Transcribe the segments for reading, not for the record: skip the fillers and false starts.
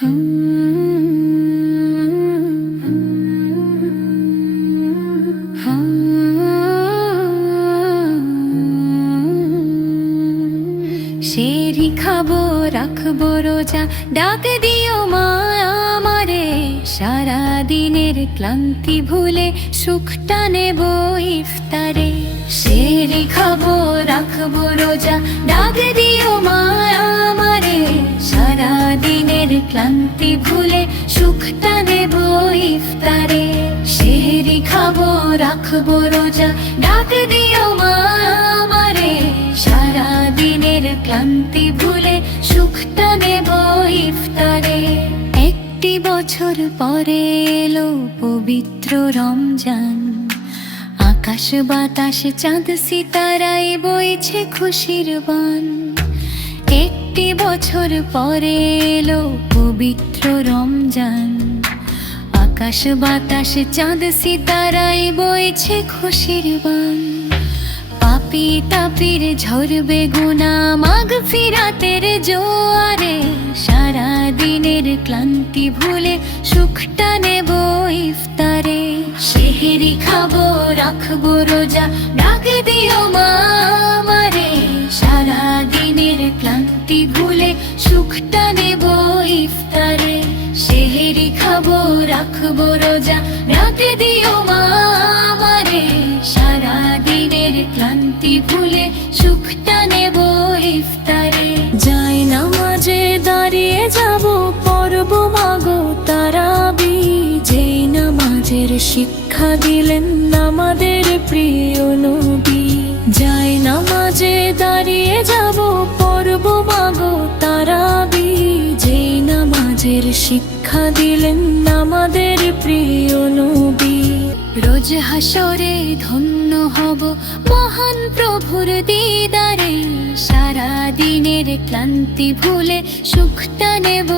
সেরি খাবো রাখবো রোজা, ডাক দিও মা আমারে। সারা দিনের ক্লান্তি ভুলে সুখটা নেব ইফতারে। সেরি খাবো রাখবো রোজা, ডাক দিও মা আমারে। সারা দিনের ক্লান্তি ভুলে সুখটা নেব ইফতারে। সেরি খাবো রাখবো রোজা, ডাক দিও মা আমারে। সারা দিনের ক্লান্তি ভুলে সুখটা নেব ইফতারে। একটি বছর পরে এলো পবিত্র রমজান। আকাশ বাতাস চাঁদ সিতারায় বইছে খুশির বান। একটি বছর পরে এলো পবিত্র রমজান। আকাশ বাতাস চাঁদ সিতারায় বইছে খুশির বান। পাপী তাপির ঝরবে গুনাহ মাগফিরাতের জোয়ারে। সারা দিনের ক্লান্তি ভুলে সুখটা নেব ইফতারে। সেহরি খাবো রাখবো রোজা, ডাক দিও মা আমারে। সারা দিনের ক্লান্তি ভুলে সুখটা নেব ইফতারে। সেহরি খাবো রাখবো রোজা, ডাক দিও মা আমারে। সারা দিনের ক্লান্তি ভুলে সুখটা নেব ইফতারে। যাই নামাজে দাঁড়িয়ে যাব, পড়ব মাগো তারাবি। যেই নামাজের শিক্ষা দিলেন আমাদের প্রিয় নবী। যাই নামাজে দাঁড়িয়ে যাব, পড়ব মাগো তারাবি। যেই নামাজের শিক্ষা দিলেন আমাদের প্রিয় নবী। রোজ হাসরে ধন্য হব মহান প্রভুর দিদারে। সারা দিনের ক্লান্তি ভুলে সুখটা নেব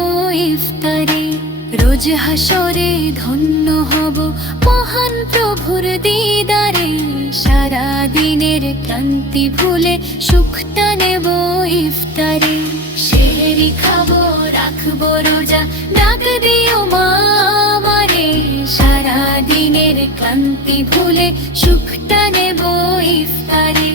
ইফতারে। রোজ হাসরে ধন্য হব মহান প্রভুর দিদারে। সারা দিনের ক্লান্তি ভুলে সুখটা নেব ইফতারে। সেহরি খাবো রাখবো রোজা, ডাক দিও মা আমারে। সারা দিনের ক্লান্তি ভুলে সুখটা নেব ইফতারে।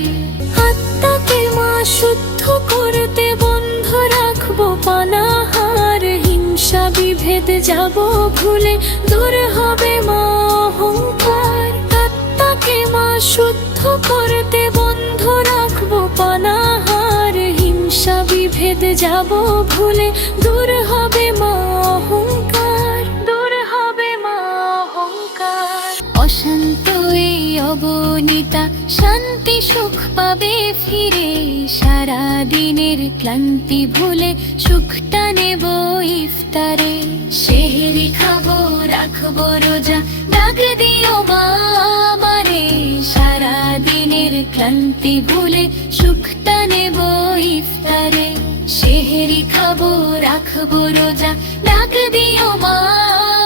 আত্মাকে মা শুদ্ধ করতে বন্ধ রাখবো পানাহার। হিংসা বিভেদ যাব ভুলে, দূর হবে মা অহংকার। আত্মাকে মা শুদ্ধ করতে বন্ধ রাখবো পানাহার। হিংসা বিভেদ যাব ভুলে, দূর হবে মা অহংকার। দূর হবে মা অহংকার। অশান্ত এই অবনীতা শান্তি সুখ পাবে ফিরে। সারা দিনের ক্লান্তি ভুলে সুখটা নেব ইফতারে। সেহরি খাবো রাখবো রোজা, ডাক দিও মা আমারে। সারা দিনের ক্লান্তি ভুলে সুখটা নেব ইফতারে। সেহরি খাবো রাখবো রোজা, ডাক দিও মা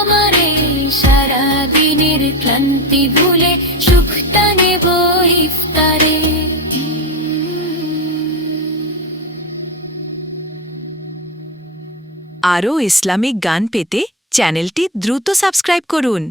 আমারে। সারা দিনের ক্লান্তি ভুলে সুখটা নেব ইফতারে। আরও ইসলামিক গান পেতে চ্যানেলটি দ্রুত সাবস্ক্রাইব করুন।